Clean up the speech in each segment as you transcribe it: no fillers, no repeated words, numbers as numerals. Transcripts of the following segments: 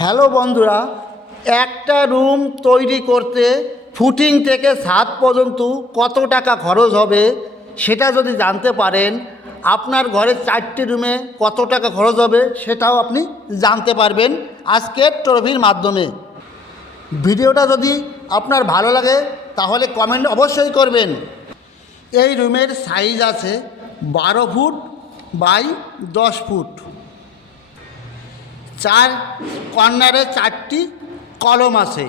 Hello বন্ধুরা, একটা room তৈরি করতে ফুটিং থেকে ছাদ পর্যন্ত কত টাকা খরচ হবে সেটা যদি জানতে পারেন, আপনার ঘরের 4টি রুমে কত টাকা খরচ হবে সেটাও আপনি জানতে পারবেন আজকের ট্রফির মাধ্যমে। ভিডিওটা যদি আপনার ভালো লাগে তাহলে কমেন্ট অবশ্যই করবেন। এই রুমের সাইজ আছে 12 ফুট বাই 10 ফুট। 4 কর্নারে 4টি কলম আছে।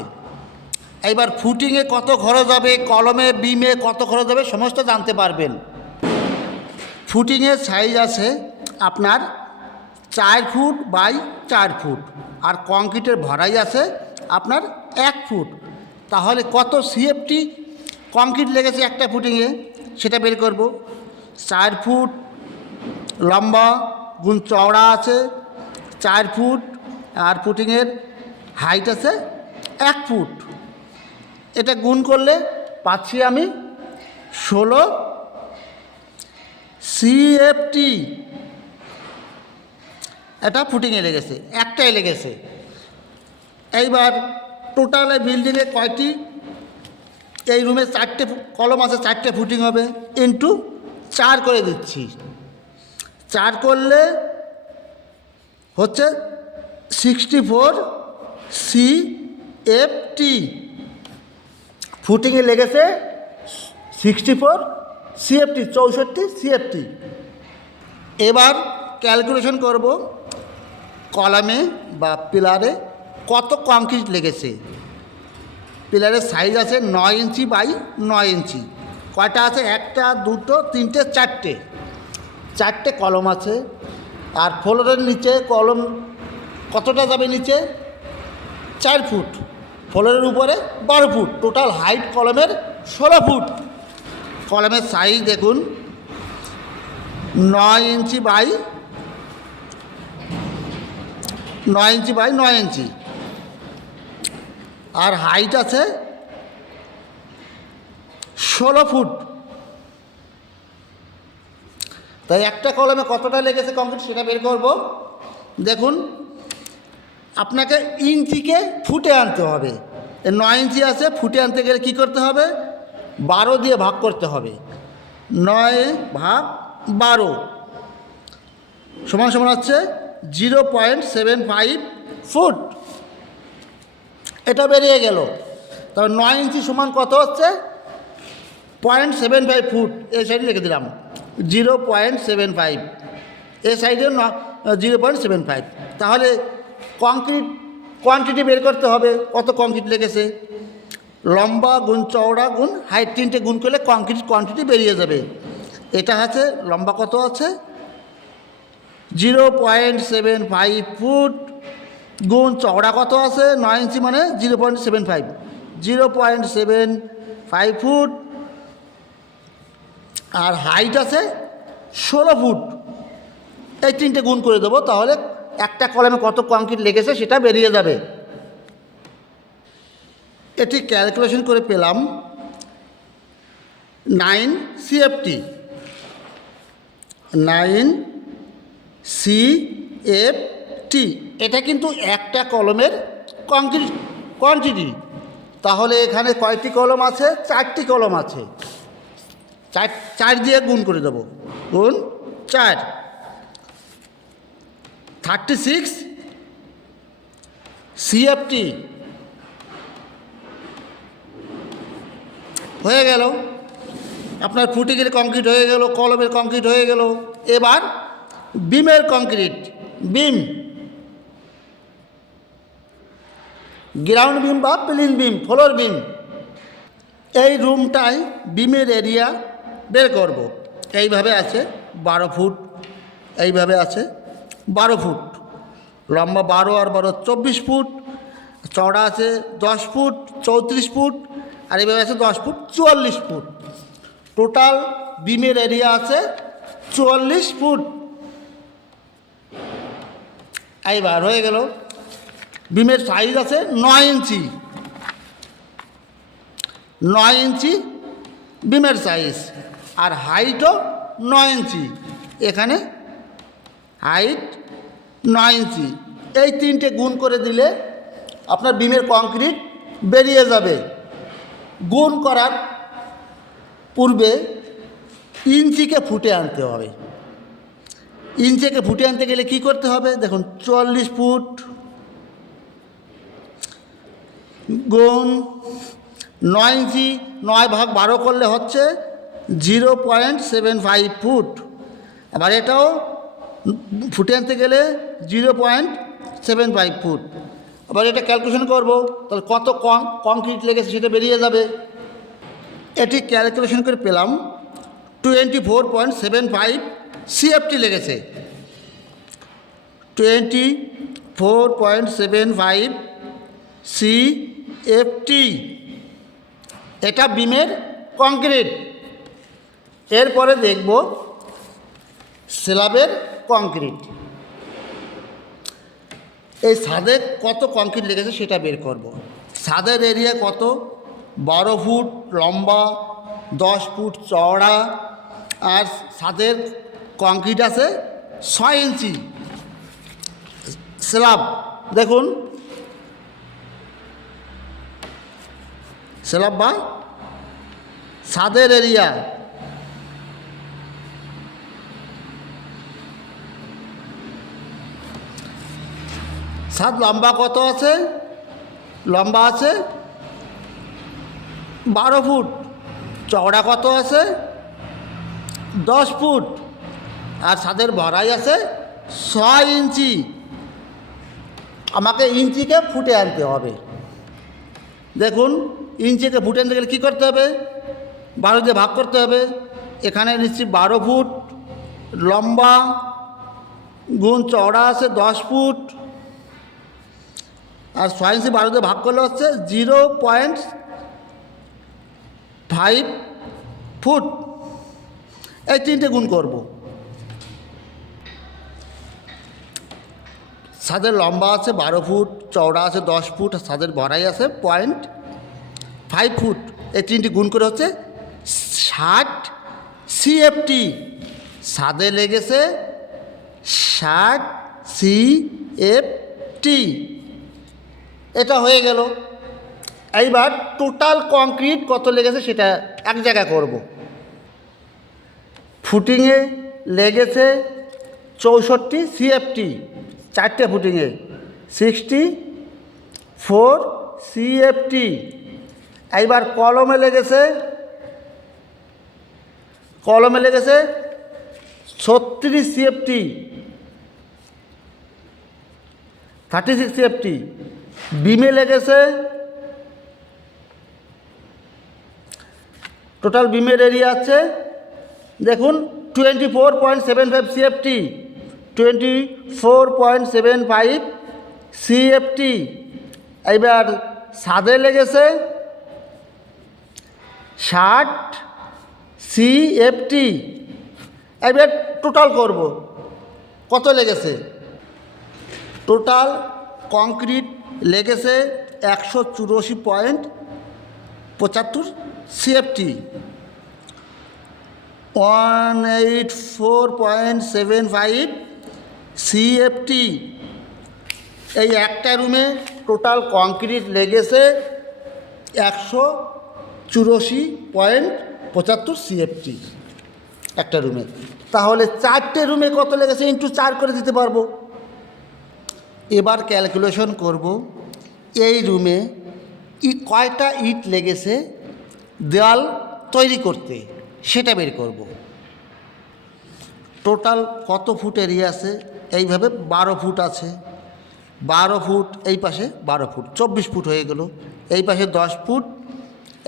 এইবার ফুটিংয়ে কত খরচ হবে, কলমে বিমে কত খরচ হবে সমস্ত জানতে পারবেন। ফুটিংয়ের সাইজ আছে আপনার 4 ফুট বাই 4 ফুট, আর কংক্রিটের ভরাই আছে আপনার 1 ফুট। তাহলে কত সিএফটি কংক্রিট লেগেছে একটা ফুটিংয়ে সেটা বের করব। 4 ফুট লম্বা গুণ চওড়া আছে 4 ফুট, আর ফুটিংয়ের হাইট আছে 1 ফুট। এটা গুণ করলে পাচ্ছি আমি 16 সিএফটি। এটা ফুটিংয়ে লেগেছে, একটাই লেগেছে। এইবার টোটালে বিল্ডিংয়ে কয়টি, এই রুমে 4টে কলম আছে, 4টে ফুটিং হবে, ইন্টু 4 করে দিচ্ছি। 4 করলে হচ্ছে 64 সিএফটি। ফুটিংয়ে লেগেছে 64 সিএফটি, 64 সিএফটি। এবার ক্যালকুলেশন করব কলামে বা পিলারে কত কংক্রিট লেগেছে। পিলারের সাইজ আছে 9 ইঞ্চি বাই 9 ইঞ্চি। কয়টা আছে? 1টা 2টো 3টে 4টে। 4টে কলম আছে। আর ফ্লোরের নিচে কলম কতটা যাবে নিচে? 4 ফুট। ফ্লোরের উপরে 12 ফুট। টোটাল হাইট কলমের 16 ফুট। কলমের সাইজ দেখুন 9 inch by 9 inch by 9 inch. আর হাইট আছে 16 ফুট। তাই একটা কলমে কতটা লেগেছে কংক্রিট সেটা বের করব। দেখুন, আপনাকে ইঞ্চিকে ফুটে আনতে হবে। 9 ইঞ্চি আছে, ফুটে আনতে গেলে কী করতে হবে? 12 দিয়ে ভাগ করতে হবে। 9 ভাগ 12 সমান সমান হচ্ছে 0.75 ফুট। এটা বেরিয়ে গেল। তবে 9 ইঞ্চি সমান কত হচ্ছে? 0.75 ফুট। এই সাইডে লিখে দিলাম 0.75, এই সাইডে 0.75। তাহলে কংক্রিট কোয়ান্টিটি বের করতে হবে, কত কংক্রিট লেগেছে। লম্বা গুণ চওড়া গুণ হাইট 3টে গুণ করলে কংক্রিট কোয়ান্টিটি বেরিয়ে যাবে। এটা আছে লম্বা কত আছে 0.75 ফুট গুণ চওড়া কত আছে 9 ইঞ্চি মানে 0.75, 0.75 ফুট। আর হাইট আছে 16 ফুট। এই 3টে গুণ করে দেবো, তাহলে একটা কলমে কত কংক্রিট লেগেছে সেটা বেরিয়ে যাবে। এটি ক্যালকুলেশন করে পেলাম 9 সিএফটি। 9 সিএফটি। এটা কিন্তু একটা কলমের কংক্রিট কোয়ান্টিটি। তাহলে এখানে কয়টি কলম আছে? 4টি কলম আছে। 4 দিয়ে গুণ করে দেবো, গুণ 4, 36 সিএফটি হয়ে গেল। আপনার ফুটিংয়ের কংক্রিট হয়ে গেল, কলমের কংক্রিট হয়ে গেল। এবার বিমের কংক্রিট, বিম, গ্রাউন্ড বিম বা প্লিন বিম, ফ্লোর বিম। এই রুমটায় বিমের এরিয়া বের করব। এইভাবে আছে 12 ফুট, এইভাবে আছে 12 ফুট। লম্বা 12 আর 12 24 ফুট। চওড়া আছে 10 ফুট 34 ফুট। আর এইভাবে আছে 10 ফুট 44 ফুট। টোটাল বিমের এরিয়া আছে 44 ফুট। এইবার হয়ে গেল। বিমের সাইজ আছে 9 ইঞ্চি। 9 ইঞ্চি বিমের সাইজ। আর হাইটও 9 ইঞ্চি। এখানে হাইট 9 ইঞ্চি। এই তিনটে গুণ করে দিলে আপনার বিমের কংক্রিট বেরিয়ে যাবে। গুণ করার পূর্বে ইঞ্চিকে ফুটে আনতে হবে। ইঞ্চিকে ফুটে আনতে গেলে কি করতে হবে? দেখুন, 40 ফুট গুণ 9 ইঞ্চি, 9 ভাগ 12 করলে হচ্ছে 0.75 ফুট। আবার এটাও ফুটে আনতে গেলে 0.75 ফুট। আবার এটা ক্যালকুলেশন করব, তাহলে কত কংক্রিট লেগেছে সেটা বেরিয়ে যাবে। এটি ক্যালকুলেশন করে পেলাম 24.75 CFT লেগেছে। 24.75 CFT, এটা বিমের কংক্রিট। এরপরে দেখব স্ল্যাবের কংক্রিট। এই ছাদে কত কংক্রিট লেগেছে সেটা বের করব। ছাদের এরিয়া কত? 12 ফুট লম্বা, 10 ফুট চওড়া, আর ছাদের কংক্রিট আছে 6 ইঞ্চি। স্ল্যাব দেখুন, স্ল্যাব বা ছাদের এরিয়া ছাদ লম্বা কত আছে? লম্বা আছে 12 ফুট, চওড়া কত আছে? 10 ফুট, আর ছাদের ভরাই আছে 6 ইঞ্চি। আমাকে ইঞ্চিকে ফুটে আনতে হবে। দেখুন, ইঞ্চিকে ফুটে আনতে গেলে কী করতে হবে? 12 দিয়ে ভাগ করতে হবে। এখানে নিচ্ছি 12 ফুট লম্বা গুণ চওড়া আছে 10 ফুট, আর 6 ইঞ্চি 12 দিয়ে ভাগ করলে হচ্ছে 0.5 ফুট। এই তিনটে গুণ করব। ছাদের লম্বা আছে 12 ফুট, চওড়া আছে 10 ফুট, আর ছাদের ভরাই আছে 0.5 ফুট। এই তিনটি গুণ করে হচ্ছে 60 CFT। ছাদে লেগেছে 60 CFT। এটা হয়ে গেল। এইবার টোটাল কংক্রিট কত লেগেছে সেটা এক জায়গায় করব। ফুটিংয়ে লেগেছে 64 CFT, 4টে ফুটিংয়ে 64 CFT। এইবার কলমে লেগেছে 36 CFT, 36 CFT। বিমে লেগেছে, টোটাল বিমের এরিয়া আছে দেখুন 24.75 CFT, 24.75 CFT। এইবার ছাদে লেগেছে 60 CFT। এবার টোটাল করব কত লেগেছে। টোটাল কংক্রিট লেগেছে 184.75 CFT, 184.75 CFT। এই একটা রুমে টোটাল কংক্রিট লেগেছে 184.75 CFT একটা রুমে। তাহলে 4টে রুমে কত লেগেছে ইন্টু 4 করে দিতে পারবো। এবার ক্যালকুলেশন করব এই রুমে কয়টা ইট লেগেছে দেওয়াল তৈরি করতে, সেটা বের করব। টোটাল কত ফুট এরিয়া আছে? এইভাবে 12 ফুট আছে, 12 ফুট, এই পাশে 12 ফুট, 24 ফুট হয়ে গেল। এই পাশে 10 ফুট,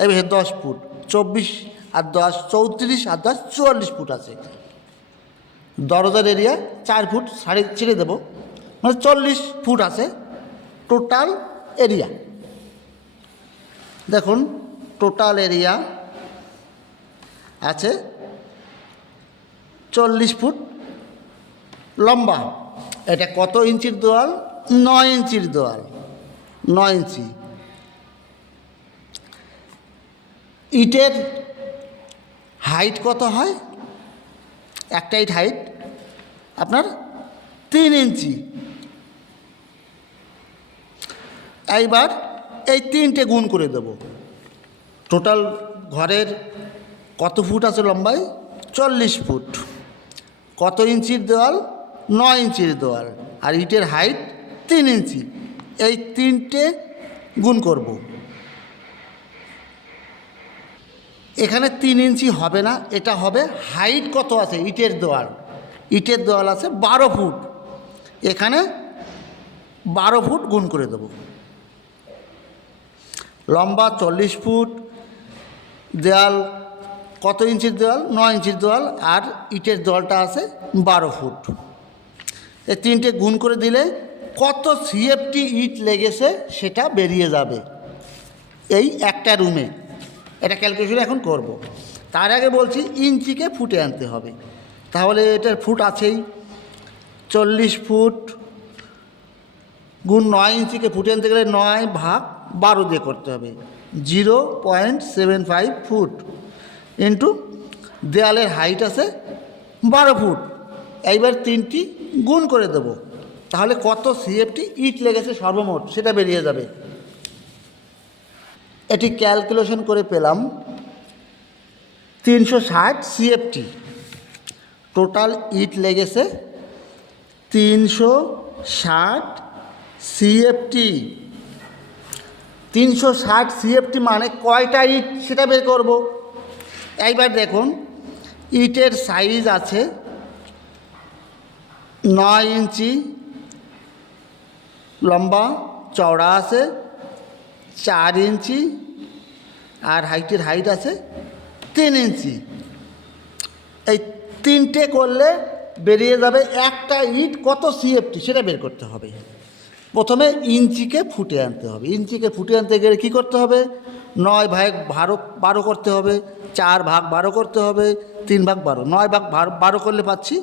এই পাশে 10 ফুট, 24 আর 10 34 আর 10 44 ফুট আছে। দরজার এরিয়া 4 ফুট ছেড়ে দেব, মানে 40 ফুট আছে টোটাল এরিয়া। দেখুন, টোটাল এরিয়া আছে 40 ফুট লম্বা। এটা কত ইঞ্চির দেওয়াল? 9 ইঞ্চির দেওয়াল, 9 ইঞ্চি। ইটের হাইট কত হয়? একটা ইট হাইট আপনার 3 ইঞ্চি। এইবার এই তিনটে গুণ করে দেব। টোটাল ঘরের কত ফুট আছে লম্বায়? 40 ফুট। কত ইঞ্চির দেওয়াল? 9 ইঞ্চির দেওয়াল। আর ইটের হাইট 3 ইঞ্চি। এই তিনটে গুণ করব। এখানে 3 ইঞ্চি হবে না, এটা হবে হাইট কত আছে ইটের দেওয়াল। ইটের দেওয়াল আছে 12 ফুট, এখানে 12 ফুট গুণ করে দেব। লম্বা 40 ফুট, দেওয়াল কত ইঞ্চির দেওয়াল? 9 ইঞ্চির দেওয়াল, আর ইটের দেওয়ালটা আছে 12 ফুট। এই তিনটে গুণ করে দিলে কত সিএফটি ইট লেগেছে সেটা বেরিয়ে যাবে এই একটা রুমে। এটা ক্যালকুলেশন এখন করব। তার আগে বলছি ইঞ্চিকে ফুটে আনতে হবে। তাহলে এটার ফুট আছেই, 40 ফুট গুণ 9 ইঞ্চিকে ফুটে আনতে গেলে 9/12 দিয়ে করতে হবে। 0.75 ফুট ইন্টু দেয়ালের হাইট আছে 12 ফুট। এইবার তিনটি গুণ করে দেব, তাহলে কত সিএফটি ইট লেগেছে সর্বমোট সেটা বেরিয়ে যাবে। এটি ক্যালকুলেশন করে পেলাম 360 সিএফটি। টোটাল ইট লেগেছে 360 সিএফটি। 360 সিএফটি মানে কয়টা ইট সেটা বের করব। এইবার দেখুন, ইটের সাইজ আছে 9 ইঞ্চি লম্বা, চওড়া আছে 4 ইঞ্চি, আর হাইটের হাইট আছে 3 ইঞ্চি। এই তিনটে করলে বেরিয়ে যাবে একটা ইট কত সিএফটি সেটা বের করতে হবে। প্রথমে ইঞ্চিকে ফুটে আনতে হবে। ইঞ্চিকে ফুটে আনতে গেলে কী করতে হবে? 9/12 করতে হবে, 4/12 করতে হবে, 3/12। 9/12 করলে পাচ্ছি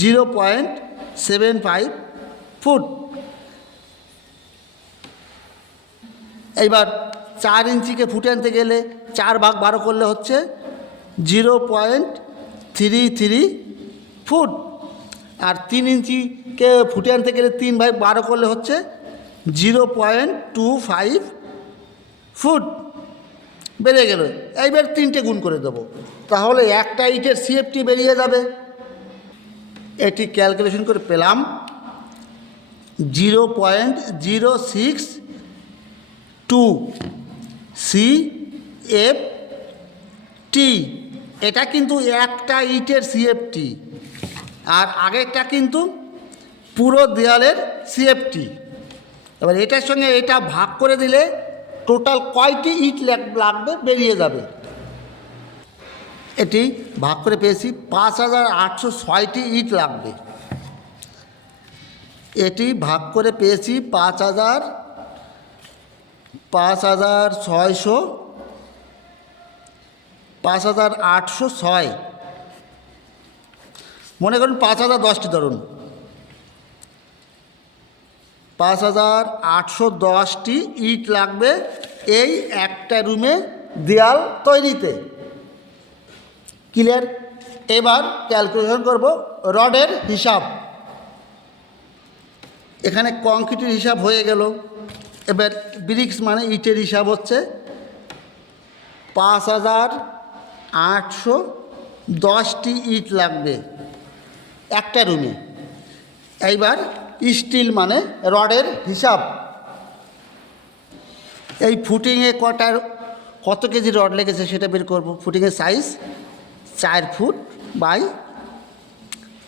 0.75 ফুট। এইবার 4 ইঞ্চিকে ফুটে আনতে গেলে 4/12 করলে হচ্ছে 0.33 ফুট। আর 3 ইঞ্চিকে ফুটে আনতে গেলে 3/12 করলে হচ্ছে 0.25 ফুট বেড়ে গেল। এইবার তিনটে গুণ করে দেবো, তাহলে একটা ইটের সিএফটি বেরিয়ে যাবে। এটি ক্যালকুলেশন করে পেলাম 0.062 সিএফটি। এটা কিন্তু একটা ইটের সিএফটি, আর আগেরটা কিন্তু পুরো দেয়ালের সিএফটি। এবার এটার সঙ্গে এটা ভাগ করে দিলে টোটাল কয়টি ইট লাগবে বেরিয়ে যাবে। এটি ভাগ করে পেয়েছি 5806টি ইট লাগবে। এটি ভাগ করে পেয়েছি 5806। মনে করুন 5010টি ধরুন, 5810টি ইট লাগবে এই একটা রুমে দেয়াল তৈরিতে। ক্লিয়ার? এবার ক্যালকুলেশন করব রডের হিসাব। এখানে কংক্রিটের হিসাব হয়ে গেল। এবার ব্রিক্স মানে ইটের হিসাব হচ্ছে 5810টি ইট লাগবে একটা রুমে। এইবার স্টিল মানে রডের হিসাব। এই ফুটিংয়ে কত কেজি রড লেগেছে সেটা বের করব। ফুটিংয়ের সাইজ 4 ফুট বাই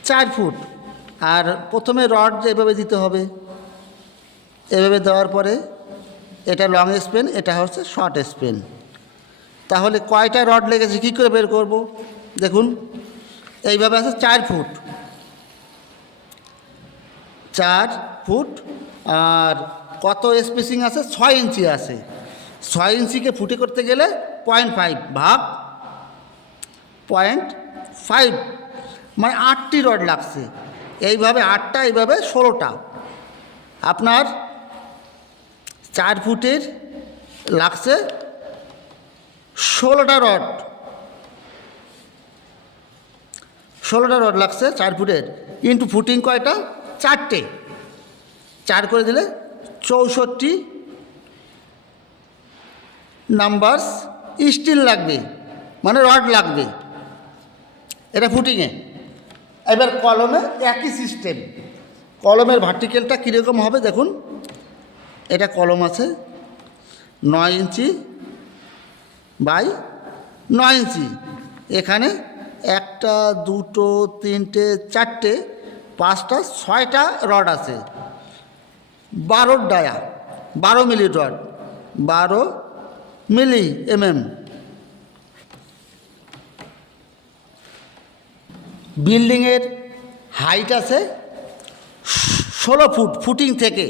4 ফুট। আর প্রথমে রড এভাবে দিতে হবে, এভাবে দেওয়ার পরে এটা লং স্পেন, এটা হচ্ছে শর্ট স্পেন। তাহলে কয়টা রড লেগেছে কী করে বের করব? দেখুন, এইভাবে আছে 4 ফুট, 4 ফুট। আর কত স্পেসিং আছে? 6 ইঞ্চি আছে। 6 ইঞ্চিকে ফুটে করতে গেলে 0.5 ভাগ 0.5 মানে 8টি রড লাগছে। এইভাবে 8টা, এইভাবে 16টা। আপনার 4 ফুটের লাগছে 16টা রড। 16টা রড লাগছে 4 ফুটের। ইন্টু ফুটিং কয়টা? 4টে। 4 করে দিলে 64 নাম্বারস স্টিল লাগবে, মানে রড লাগবে, এটা ফুটিংয়ে। এবার কলমে একই সিস্টেম। কলমের ভার্টিক্যালটা কীরকম হবে দেখুন, এটা কলম আছে 9 ইঞ্চি বাই 9 ইঞ্চি। এখানে 1 2 3 4 5 6টা রড আছে, 12 ডায়া, 12 মিলি রড, 12 মিলি বিল্ডিংয়ের হাইট আছে 16 ফুট, ফুটিং থেকে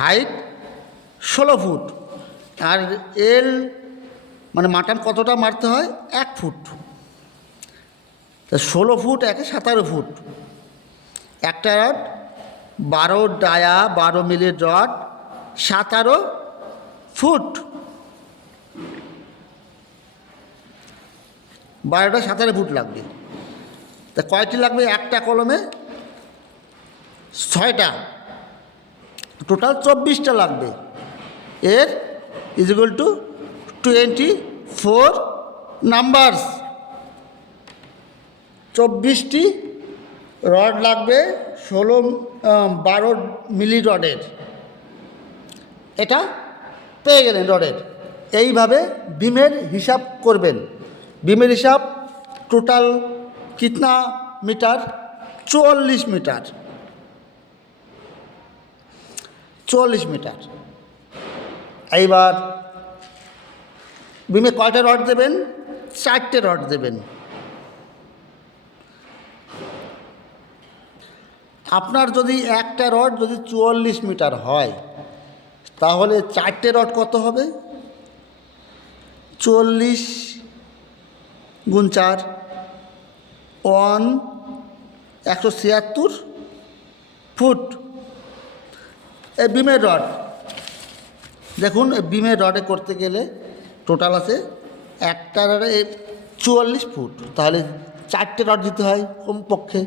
হাইট 16 ফুট। আর এল মানে মাটান কতটা মারতে হয়, 1 ফুট। তা 16 ফুট 1 17 ফুট। একটা রড 12 ডায়া, 12 মিলির রড, 17 ফুট। 12টা 17 ফুট লাগবে। তা কয়টি লাগবে? একটা কলমে 6টা, টোটাল 24টা লাগবে। এর ইজিক্যাল টু 24 নাম্বারস। 24টি রড লাগবে 12 মিলি রডের। এটা পেয়ে গেলেন রডের। এইভাবে বিমের হিসাব করবেন। বিমের হিসাব টোটাল কিতনা মিটার? 44 মিটার। 44 মিটার। এইবার বিমে কয়টা রড দেবেন? 4টে রড দেবেন। আপনার যদি একটা রড যদি 44 মিটার হয়, তাহলে 4টে রড কত হবে? 40 গুণ 4 176 ফুট। এই বিমের রড দেখুন, বিমের রডে করতে গেলে টোটাল আছে একটা রডে 44 ফুট, তাহলে 4টে রড দিতে হয় কমপক্ষে।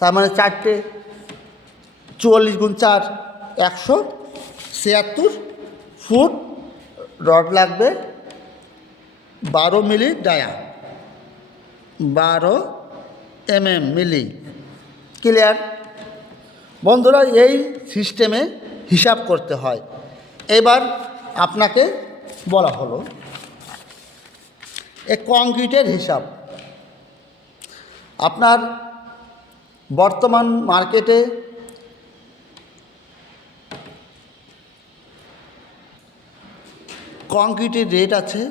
তার মানে 4টে 44 গুণ 4 176 ফুট রড লাগবে। 12 মিলি ডায়া, 12 মিলি। ক্লিয়ার বন্ধুরা? এই সিস্টেমে হিসাব করতে হয়। এবার আপনাকে বলা হলো এই কংক্রিটের হিসাব। আপনার বর্তমান মার্কেটে কংক্রিটের রেট আছে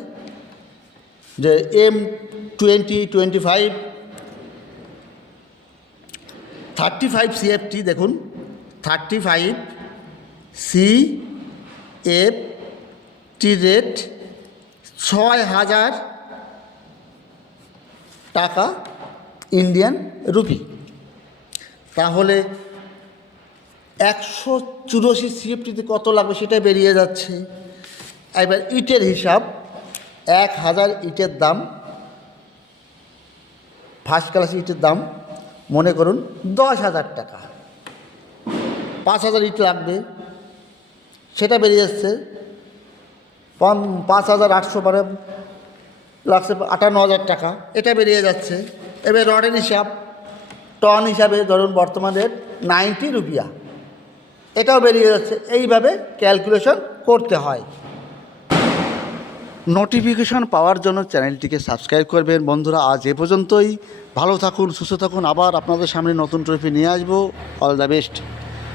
যে M20, 25, 35 CFT। দেখুন 35 CFT রেট 6,000 টাকা ইন্ডিয়ান রুপি। তাহলে 184 CFTতে কত লাগবে সেটা বেরিয়ে যাচ্ছে। এবার ইটের হিসাব, 1000 ইটের দাম, ফার্স্ট ক্লাস ইটের দাম মনে করুন 10,000 টাকা। 5,000 ইট লাগবে, সেটা বেরিয়ে যাচ্ছে 5,800 মানে লাগছে 58,000 টাকা, এটা বেরিয়ে যাচ্ছে। এবার রডের হিসাব, টন হিসাবে ধরুন বর্তমানে 90 রুপিয়া, এটাও বেরিয়ে যাচ্ছে। এইভাবে ক্যালকুলেশন করতে হয়। নোটিফিকেশন পাওয়ার জন্য চ্যানেলটিকে সাবস্ক্রাইব করবেন। বন্ধুরা আজ এ পর্যন্তই। ভালো থাকুন, সুস্থ থাকুন। আবার আপনাদের সামনে নতুন ট্রফি নিয়ে আসবো। All the best.